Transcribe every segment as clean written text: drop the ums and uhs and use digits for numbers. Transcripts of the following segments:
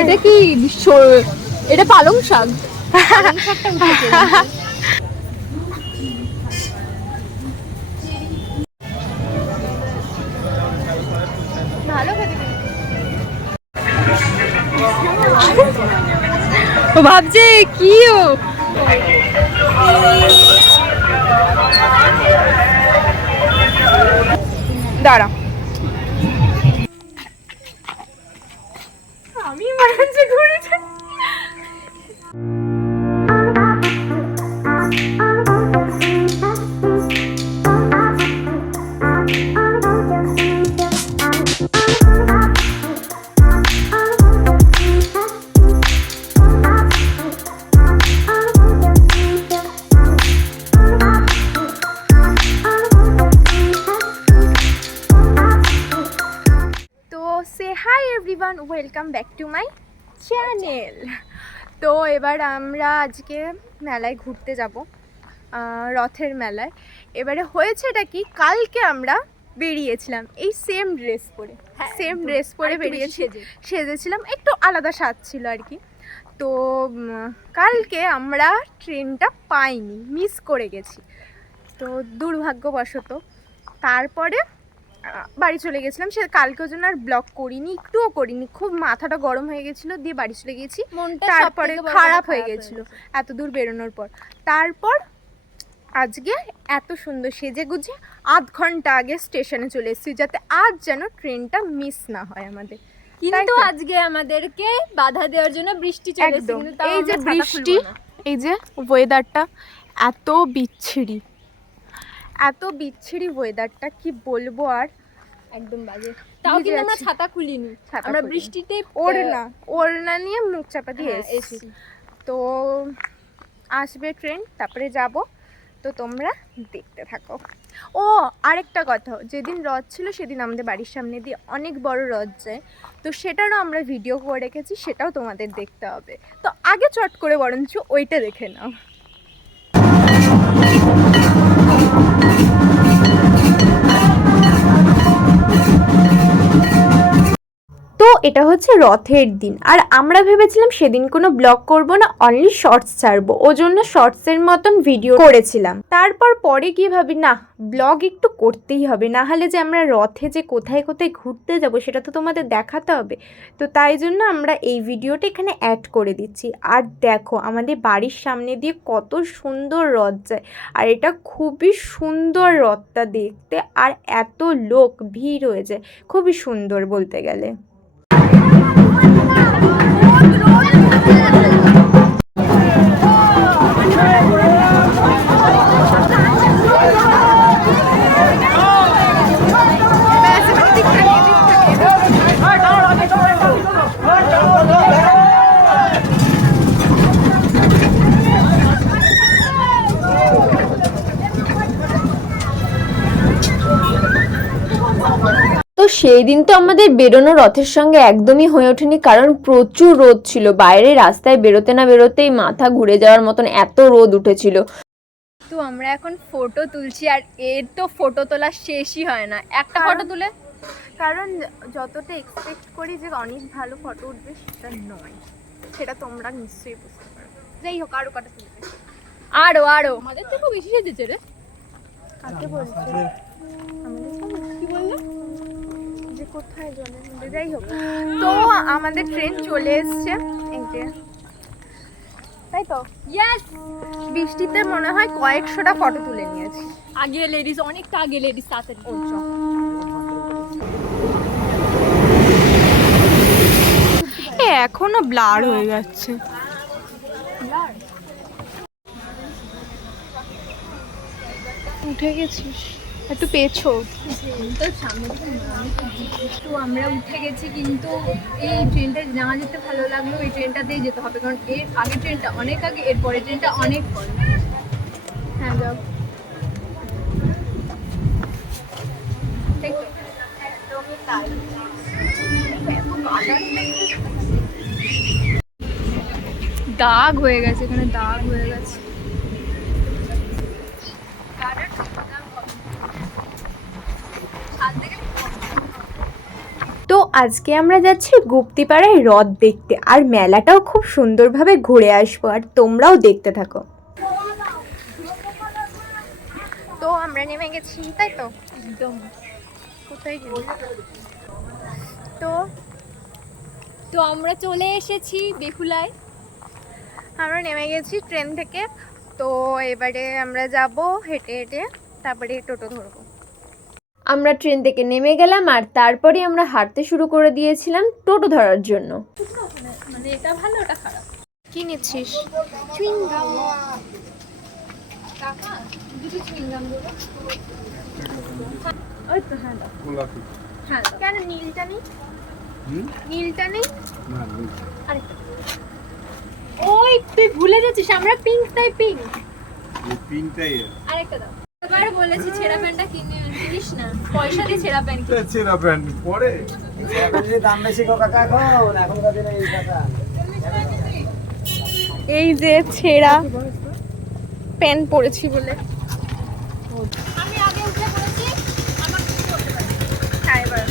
এটা কি এটা পালং শাক। ভালো ও ভাবছে কি ও দাঁড়া আমি মাঝে ঘুরেছি। Hi everyone, welcome back to my channel. তো এবার আমরা আজকে মেলায় ঘুরতে যাব, রথের মেলায়। এবারে হয়েছেটা কি, কালকে আমরা বেরিয়েছিলাম এই সেম ড্রেস পরে সেজেছিলাম, একটু আলাদা সাজ ছিল আর কি। তো কালকে আমরা ট্রেনটা পাইনি, মিস করে গেছি তো দুর্ভাগ্যবশত। তারপরে বাড়ি চলে গেছিলাম। সে কালকে জন্য আর ব্লগ করিনি, একটুও করিনি, খুব মাথাটা গরম হয়ে গেছিলো, দিয়ে বাড়ি চলে গেছি। তারপরে খারাপ হয়ে গেছিলো এত দূর বেরোনোর পর। তারপর আজকে এত সুন্দর সেজে গুজে আধ ঘন্টা আগে স্টেশনে চলে এসেছি, যাতে আজ যেন ট্রেনটা মিস না হয় আমাদের। কিন্তু আজকে আমাদেরকে বাধা দেওয়ার জন্য বৃষ্টি চলে এসেছে। এই যে বৃষ্টি, এই যে ওয়েদারটা এত বিচ্ছিরি ওয়েদারটা, কি বলবো আর, একদম বাজে। তাও কিন্তু আমরা ছাতা খুলিনি, আমরা বৃষ্টিতে ওড়না নিয়ে মুখ চাপা দিয়ে এসেছি। তো আসবে ট্রেন, তারপরে যাব, তো তোমরা দেখতে থাকো। ও আরেকটা কথা, যেদিন রথ ছিল সেদিন আমাদের বাড়ির সামনে দিয়ে অনেক বড় রথ যায়, তো সেটারও আমরা ভিডিও করে রেখেছি, সেটাও তোমাদের দেখতে হবে। তো আগে চট করে বরঞ্চ ওইটা দেখে নাও। তো এটা হচ্ছে রথের দিন, আর আমরা ভেবেছিলাম সেদিন কোনো ব্লগ করব না, অনলি শর্টস ছাড়বো, ও জন্য শর্টসের মতন ভিডিও করেছিলাম। তারপর পরে গিয়ে ভাবি না, ব্লগ একটু করতেই হবে, না হলে যে আমরা রথে যে কোথায় কোথায় ঘুরতে যাব সেটা তো তোমাদের দেখাতে হবে। তো তাই জন্য আমরা এই ভিডিওটা এখানে অ্যাড করে দিচ্ছি। আর দেখো আমাদের বাড়ির সামনে দিয়ে কত সুন্দর রথ যায়, আর এটা খুবই সুন্দর রথটা দেখতে, আর এত লোক ভিড় হয়ে যায়, খুবই সুন্দর বলতে গেলে। তো সেই দিন তো আমাদের বেরোনো রথের সঙ্গে একদমই হয়ে ওঠেনি, কারণ প্রচুর রোদ ছিল, বাইরে রাস্তায় বেরোতে না বেরোতেই মাথা ঘুরে যাওয়ার মতন এত রোদ উঠেছিল। তো আমরা এখন ফটো তুলছি, আর এর তো ফটো তোলা শেষই হয় না, একটা ফটো তুলে, কারণ যতটা এক্সপেক্ট করি যে অনেক ভালো ফটো উঠবে সেটা নয়, সেটা তোমরা নিশ্চয়ই বুঝতে পারবে। যাই হোক, আরো কটা তুলবে, আরো আমাদের তো খুব বেশি সেজেছে রে। কাকে বলছো? আমাদের কি বললো যে কোথায় জলের মধ্যে? যাই হোক, তো আমাদের ট্রেন চলে এসছে, এই যে, তাই তো। ইয়েস, বৃষ্টিতে মনে হয় কয়েকশোটা ফটো তুলে নিয়েছি। আগে লেডিস, অনেকটা আগে লেডিস, তাড়াতাড়ি এখনো ব্লার হয়ে যাচ্ছে। উঠে গেছিস একটু পেছো তো সামনে তো আমরা উঠে গেছি, কিন্তু এই ট্রেনটা না যেতে ভালো লাগলো, এই ট্রেনটাতেই যেতে হবে, কারণ এর আগে ট্রেনটা অনেক আগে, এর পরের ট্রেনটা অনেক পরে। হ্যাঁ যাও। দাগ হয়ে গেছে, এখানে দাগ হয়ে গেছে। তো আজকে আমরা যাচ্ছি গুপ্তিপাড়ায় রথ দেখতে, আর মেলাটাও খুব সুন্দরভাবে ঘুরে আসবো, আর তোমরাও দেখতে থাকো। তো আমরা নেমে গেছি, তাই তো? একদম। কোথায় গেলি? তো তো আমরা চলে এসেছি বেহুলায়। আমরা নেমে গেছি ট্রেন থেকে। তো এবারে আমরা যাব হেঁটে হেঁটে, তারপরে টোটো ধরবো। আমরা ট্রেন থেকে নেমে গেলাম, আর তারপরে আমরা হাঁটতে শুরু করে দিয়েছিলাম টোটো ধরার জন্য। মানে এটা ভালো, ওটা খারাপ। কি নিচ্ছিস? চুইংগাম। কাকা দুটো চুইংগাম দেবো। ওই তো হ্যাঁ দাও। গোলাপি। হ্যাঁ দাও। কেন নীলটা নেই? নীলটা নেই? না আরেকটা। ওই তুই ভুলে যাচ্ছিস, আমরা পিঙ্ক তাই পিঙ্ক। এই পিনটাই আরেকটা দাও। এবার বলেছি ছেঁড়া প্যান্টটা কিনিস না, পয়সা দিয়ে ছেঁড়া প্যান্ট কিন। ছেঁড়া প্যান্ট পরে দাম বেশি গো কাকা, এখন এখনকার দিনে এই কাকা। এই যে ছেঁড়া প্যান্ট পরেছি বলে। আমি আগে উঠে পড়েছি, আমার কিছু করতে পারি। হ্যাঁ এবার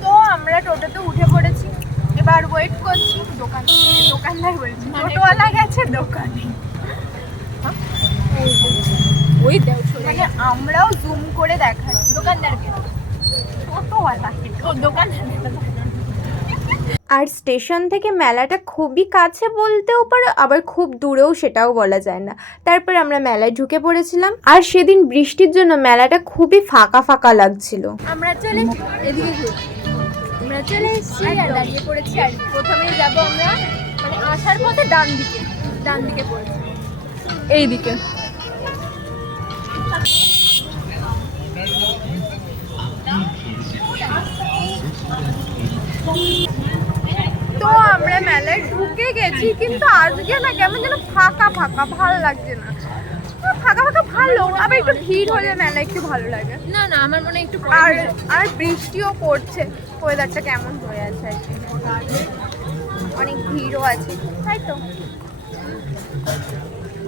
তো আমরা টোটোতে উঠে পড়েছি, এবার ওয়েট করছি দোকানদার বলছি, টোটোওয়ালা গেছে দোকানে। ওই দাও সরে মানে আমরাও জুম করে দেখাচ্ছি দোকানদারকে। টোটোওয়ালাকে। ও দোকানদার। আর স্টেশন থেকে মেলাটা খুবই কাছে বলতেও পারো, আবার খুব দূরেও সেটাও বলা যায় না। তারপর আমরা মেলায় ঢুকে পড়েছিলাম, আর সেদিন বৃষ্টির জন্য মেলাটা খুবই ফাঁকা ফাঁকা লাগছিল। আমরা চলে এদিকে ঘুরি। আমরা চলে এসেছি আর দাঁড়িয়ে পড়েছি, আর প্রথমেই যাব আমরা মানে আসার পথে ডান দিকে পড়েছি এই দিকে। তো আমরা মেলায় ঢুকে গেছি, কিন্তু আজকে না কেমন যেন ফাঁকা ফাঁকা, ভালো লাগছে না। ফাঁকা ফাঁকা ভালো, আবার একটু ভিড় হলে মেলা একটু ভালো লাগে। না না, আমার মনে হয় একটু আর আর বৃষ্টিও পড়ছে, ওয়েদারটা কেমন হয়ে আছে আর কি। অনেক ভিড়ও আছে, তাই তো?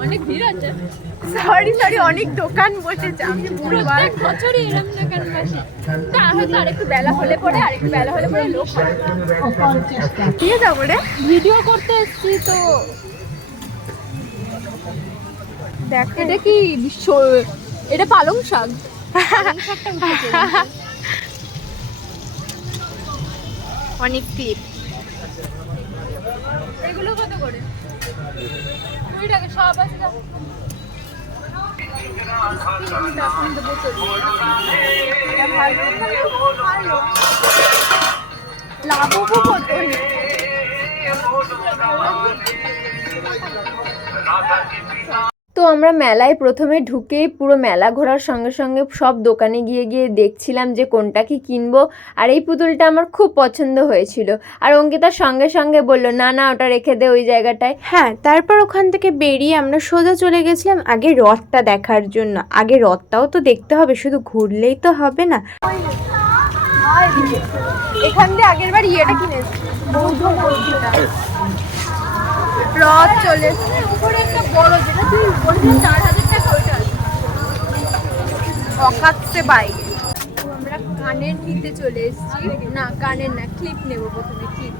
অনেক ভিড় আছে। সরি অনেক দোকান বসেছে, আমি ভুলবার। প্রত্যেক বছরই এরকম দোকান বসে। তা হয়তো আরেকটু বেলা হলে পরে লোক হয়। দিয়ে যাবো রে, ভিডিও করতে এসেছি তো। দেখ এটা কি এটা পালং শাক। পালং শাকটা উঠেছে। অনেক ক্লিপ। এগুলো কত করে? 20 টাকা সব আছে। লাভও কত। তো আমরা মেলায় প্রথমে ঢুকেই পুরো মেলা ঘোরার সঙ্গে সঙ্গে সব দোকানে গিয়ে গিয়ে দেখছিলাম যে কোনটা কি কিনবো। আর এই পুতুলটা আমার খুব পছন্দ হয়েছিল, আর অঙ্কিতার সঙ্গে সঙ্গে বললো না না ওটা রেখে দে ওই জায়গাটায়। হ্যাঁ, তারপর ওখান থেকে বেরিয়ে আমরা সোজা চলে গেছিলাম আগে রথটা দেখার জন্য। আগে রথটাও তো দেখতে হবে, শুধু ঘুরলেই তো হবে না। এখান দিয়ে আগের বার ইয়েটা কিনেছি, বৌদ্ধ মূর্তিটা। রথ চলে উপরে একটা বড়, যেটা তুই বলছিস 4000 টাকা, ওইটা আছে। অকাচ্ছে বাইরে। আমরা কানের নিতে চলে এসেছি। না কানের না, ক্লিপ নেব প্রথমে। ক্লিপ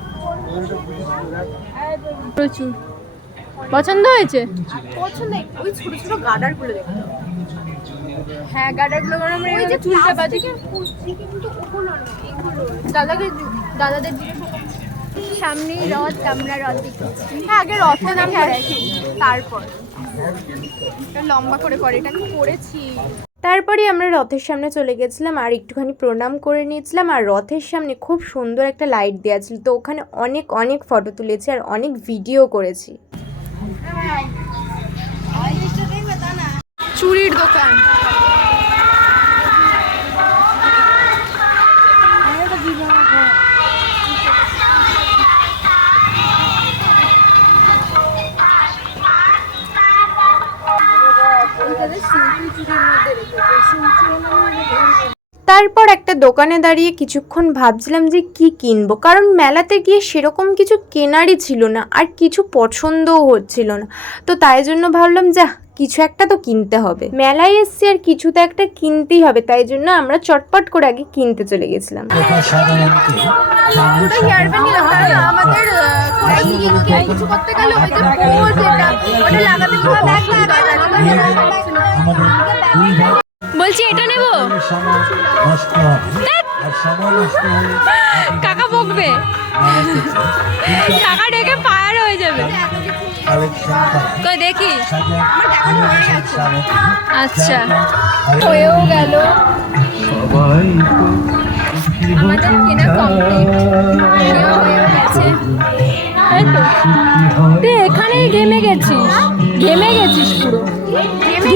প্রচুর পছন্দ হয়েছে। পছন্দ ওই ছোট ছোট গার্ডারগুলো দেখতে হবে। হ্যাঁ গার্ডারগুলো আমরা ওই যে চুলটা বাজে। কিন্তু ওগুলো না, এগুলো। দাদাদের সামনেই রথ, আমরা রথ দেখেছি। হ্যাঁ, আগে রথটা দেখে আসি, তারপর এটা লম্বা করে করে এটা আমি করেছি। তারপরে আমরা রথের সামনে চলে গেছিলাম, আর একটুখানি প্রণাম করে নিয়েছিলাম। আর রথের সামনে খুব সুন্দর একটা লাইট দেওয়া ছিল, তো ওখানে অনেক অনেক ফটো তুলেছি আর অনেক ভিডিও করেছি। চুড়ির দোকান। তারপর একটা দোকানে দাঁড়িয়ে কিছুক্ষণ ভাবছিলাম যে কি কিনবো, কারণ মেলাতে গিয়ে সেরকম কিছু কেনারই ছিল না আর কিছু পছন্দও হচ্ছিল না। তো তাই জন্য ভাবলাম যা কিছু একটা তো কিনতে হবে, মেলায় এসছি আর কিছু তো একটা কিনতেই হবে। তাই জন্য আমরা চটপট করে আগে কিনতে চলে গেছিলাম। আমাদের কিছু করতে গেলে ওই যে পোজ এটা ওটা লাগাতে পুরো ব্যাগ বলছি এটা নেব, কাকা বকবে, টাকা ডেকে ফায়ার হয়ে যাবে। তো দেখি, আচ্ছা হয়েও গেল আমাদের কেনা কমপ্লিট, হয়েও গেছে। তুই এখানেই ঘেমে গেছিস, ঘেমে গেছিস পুরো,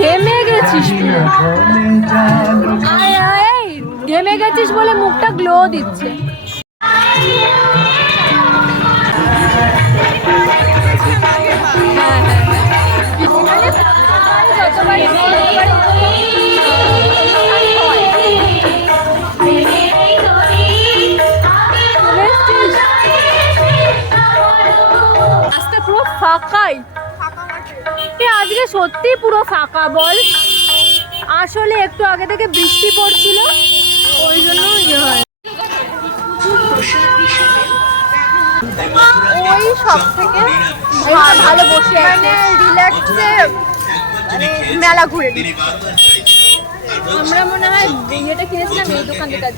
ঘেমে গেছিস পুরো, ঘেমে গেছিস বলে মুখটা গ্লো দিচ্ছে। আজকে পুরো ফাঁকাই, আজকে সত্যি পুরো ফাঁকা। বল, আসলে একটু আগে থেকে বৃষ্টি পড়ছিল ওই জন্য ইয়ে হয়। ওই সব থেকে ভালো বসে মানে রিল্যাক্সে মানে মেলা ঘুরে আমরা মনে হয় ইয়েটা কিনেছিলাম এই দোকান থেকে,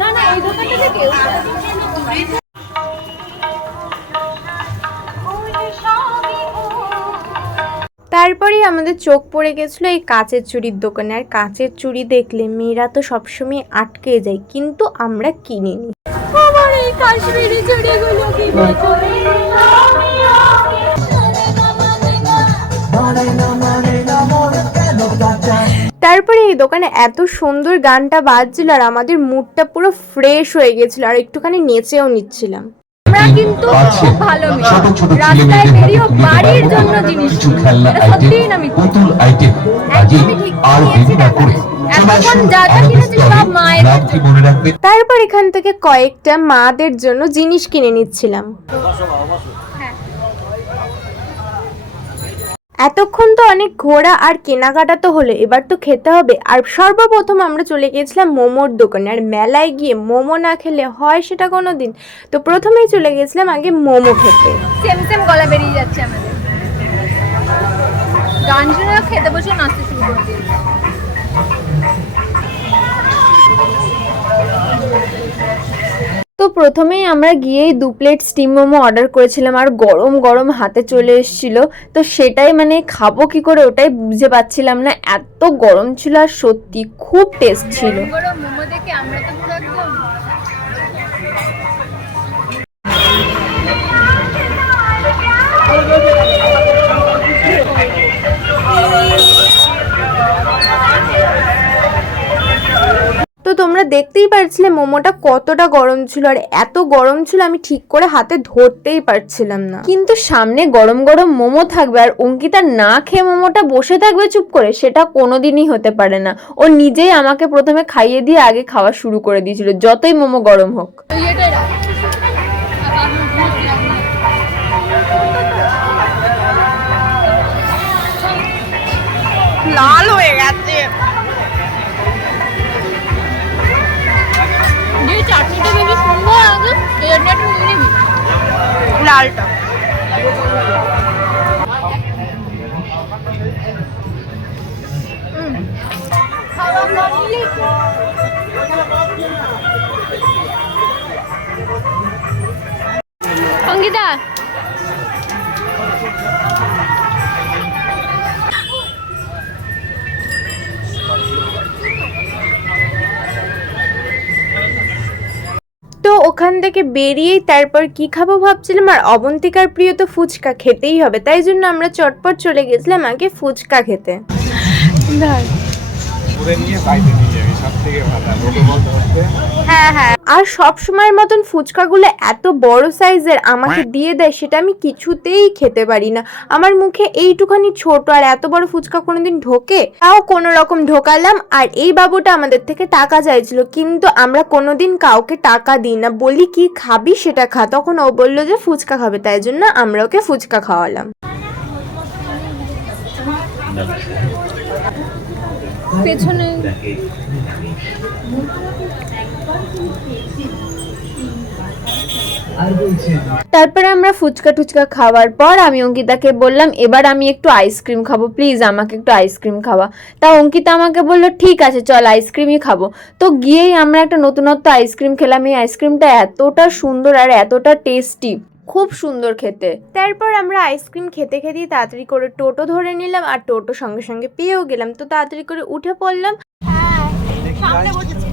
না না এই দোকান থেকে কেউ তারপরেই আমাদের চোখ পড়ে গেছিলো এই কাচের চুড়ির দোকানে। আর কাচের চুড়ি দেখলে মেয়েরা তো সবসময় আটকে যায়, কিন্তু আমরা কিনিনি। আমার এই কাশ্মীরি চুড়িগুলো কি তারপরে এই দোকানে এত সুন্দর গানটা বাজছিল আর আমাদের মুডটা পুরো ফ্রেশ হয়ে গেছিল, আর একটুখানি নেচেও নিচ্ছিলাম। আমরা কিন্তু খুব ভালো মেয়ে, রাস্তায় বেরিয়েও বাড়ির জন্য জিনিস সত্যিই না মিথ্যে, একদমই ঠিক নিয়েছি টাকা। এখন যা যা কিনেছি সব মায়ের। তারপর এখান থেকে কয়েকটা মাদের জন্য জিনিস কিনে নিচ্ছিলাম। এতক্ষণ তো অনেক ঘোরা আর কেনাকাটা তো হলো, এবার তো খেতে হবে। আর সর্বপ্রথম আমরা চলে গিয়েছিলাম মোমোর দোকানে, আর মেলায় গিয়ে মোমো না খেলে হয় সেটা কোনো দিন। তো প্রথমেই চলে গেছিলাম আগে মোমো খেতে। সেম সেম গলা বেরিয়ে যাচ্ছে আমাদের, গান শুনে খেতে বসে নাচতে শুরু করে দিয়েছে। তো প্রথমেই আমরা গিয়েই 2 প্লেট স্টিম মোমো অর্ডার করেছিলাম, আর গরম গরম হাতে চলে এসেছিল। তো সেটাই মানে খাবো কি করে ওটাই বুঝে পাচ্ছিলাম না, এত গরম ছিল আর সত্যি খুব টেস্ট ছিল। গরম মোমো দেখে আমরা তো পুরো একদম তো তোমরা দেখতেই পারছিলে মোমোটা কতটা গরম ছিল, আর এত গরম ছিল আমি ঠিক করে হাতে ধরতেই পারছিলাম না। কিন্তু সামনে গরম গরম মোমো থাকবে আর অঙ্কিতা না খেয়ে মোমোটা বসে থাকবে চুপ করে, সেটা কোনোদিনই হতে পারে না। ও নিজেই আমাকে প্রথমে খাইয়ে দিয়ে আগে খাওয়া শুরু করে দিয়েছিল, যতই মোমো গরম হোক। লাল হয়ে গেছে। চাটনিটা বেশি সুন্দর আছে, এটা একটু নিয়ে নিবি লালটা। অঙ্কিতা তো ওখান থেকে বেরিয়েই তারপর কি খাবো ভাবছিলাম, আর অবন্তিকার প্রিয় তো ফুচকা, খেতেই হবে। তাই জন্য আমরা চটপট চলে গেছিলাম আগে ফুচকা খেতে। করে নিয়ে বাইরে নিয়ে যাবি সব। থেকে ভালো লোকে বলতে হচ্ছে হ্যাঁ হ্যাঁ, আর সব সময়ের মতন ফুচকাগুলো এত বড় সাইজের আমাকে দিয়ে দেয়, সেটা আমি কিছুতেই খেতে পারি না। আমার মুখে এইটুখানি ছোট আর এত বড় ফুচকা কোনোদিন ঢোকে? তাও কোনো রকম ঢোকালাম। আর এই বাবুটা আমাদের থেকে টাকা চাইছিল, কিন্তু আমরা কোনোদিন কাউকে টাকা দিই না, বলি কি খাবি সেটা খা। তখন ও বললো যে ফুচকা খাবে, তাই জন্য আমরা ওকে ফুচকা খাওয়ালাম। পেছনে তারপরে আমরা ফুচকা টুচকা খাওয়ার পর আমি অঙ্কিতাকে বললাম এবার আমি একটু আইসক্রিম খাবো, প্লিজ আমাকে একটু আইসক্রিম খাওয়া। তা অঙ্কিতা আমাকে বললো ঠিক আছে চল আইসক্রিমই খাবো। তো গিয়েই আমরা একটা নতুনত্ব আইসক্রিম খেলাম। এই আইসক্রিমটা এতটা সুন্দর আর এতটা টেস্টি, খুব সুন্দর খেতে। তারপর আমরা আইসক্রিম খেতে খেতেই তাড়াতাড়ি করে টোটো ধরে নিলাম, আর টোটো সঙ্গে সঙ্গে পেয়েও গেলাম। তো তাড়াতাড়ি করে উঠে পড়লাম। সামনে বসেছি,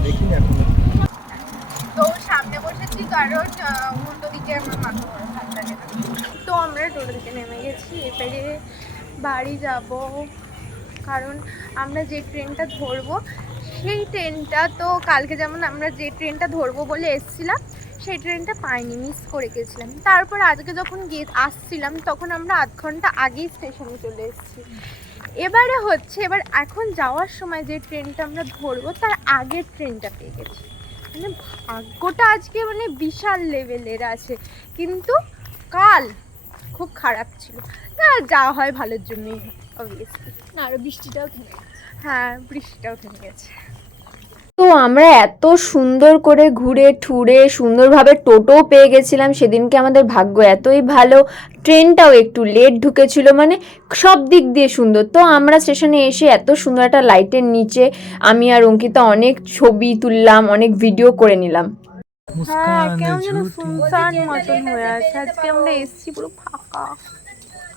তো সামনে বসেছি কারণ উল্টো দিকে আমার মাথা ধরে ভালো লাগে না। তো আমরা টোটো থেকে নেমে গেছি, এবারে বাড়ি যাব। কারণ আমরা যে ট্রেনটা ধরবো সেই ট্রেনটা তো কালকে যেমন আমরা যে ট্রেনটা ধরবো বলে এসেছিলাম সেই ট্রেনটা পাইনি, মিস করে গেছিলাম। তারপর আজকে যখন আসছিলাম তখন আমরা আধ ঘন্টা আগেই স্টেশনে চলে এসেছি। এবারে হচ্ছে এবার এখন যাওয়ার সময় যে ট্রেনটা আমরা ধরবো তার আগের ট্রেনটা পেয়ে গেছি। মানে ভাগ্যটা আজকে মানে বিশাল লেভেলের আছে, কিন্তু কাল খুব খারাপ ছিল। না যা হয় ভালোর জন্যই হয় অবভিয়াসলি। না আরও বৃষ্টিটাও থেমে গেছে। হ্যাঁ বৃষ্টিটাও থেমে গেছে। তো আমরা এত সুন্দর করে ঘুরে ঠুরে সুন্দরভাবে টোটো পেয়ে গেছিলাম সেদিনকে। আমাদের ভাগ্য এতই ভালো, ট্রেনটাও একটু লেট ঢুকেছিল, মানে সব দিক দিয়ে সুন্দর। তো আমরা স্টেশনে এসে এত সুন্দর একটা লাইটের নিচে আমি আর অঙ্কিতা অনেক ছবি তুললাম, অনেক ভিডিও করে নিলাম। হ্যাঁ কেমন যেন সুনসান মতন হয়ে আছে আজকে। আমরা এসছি পুরো ফাঁকা,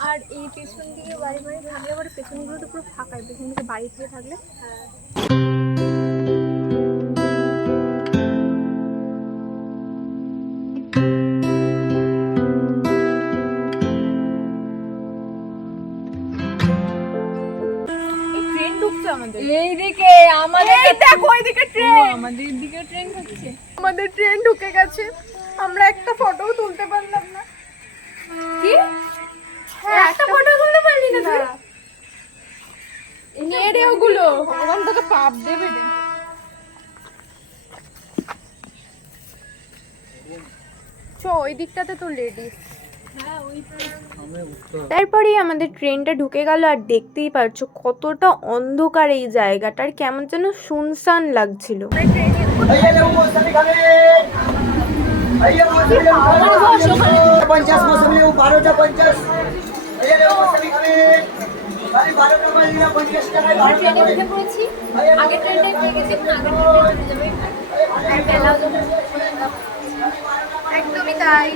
আর এই পেছন দিকে বাড়ি বাড়ি থাকলে আবার পেছনগুলো তো পুরো ফাঁকা, পেছন দিকে বাড়ি থেকে থাকলে। এইদিকে আমাদের দেখো, ওইদিকে ট্রেন, আমাদের দিকে ট্রেন ঢুকছে, আমাদের ট্রেন ঢুকে গেছে। আমরা একটা ফটোও তুলতে পারলাম না। কি? হ্যাঁ একটা ফটো তুলতে পারলি না তুই? নিয়ে রে ওগুলো, ওখান থেকে পাপ দেবে রে। চো ওই দিকটাতে তো লেডিস। তারপরেই আমাদের ট্রেনটা ঢুকে গেল, আর দেখতেই পারছো কতটা অন্ধকার এই জায়গাটার, কেমন যেন শুনশান লাগছিল। একদমই তাই।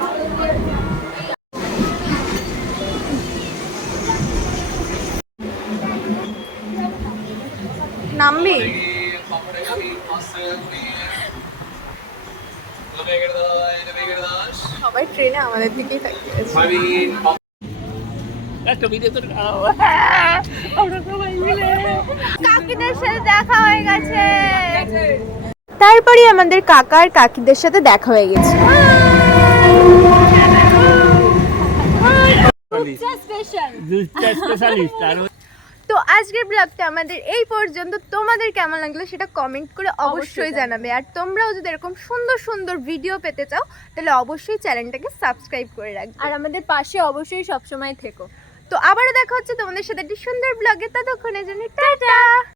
নামবি? সবাই ট্রেনে আমাদের দিকেই তাকিয়ে আছে। কাকিদের সাথে দেখা হয়ে গেছে। তারপরে আমাদের কাকা আর কাকিদের সাথে দেখা হয়ে গেছে। তো আজকের ব্লগটা আমাদের এই পর্যন্ত। তোমাদের কেমন লাগলো সেটা কমেন্ট করে অবশ্যই জানাবে। আর তোমরাও যদি এরকম সুন্দর সুন্দর ভিডিও পেতে চাও তাহলে অবশ্যই চ্যানেলটাকে সাবস্ক্রাইব করে রাখবে, আর আমাদের পাশে অবশ্যই সবসময় থেকো। তো আবারও দেখা হচ্ছে তোমাদের সাথে একটি সুন্দর ব্লগে, ততক্ষণের জন্য টাটা।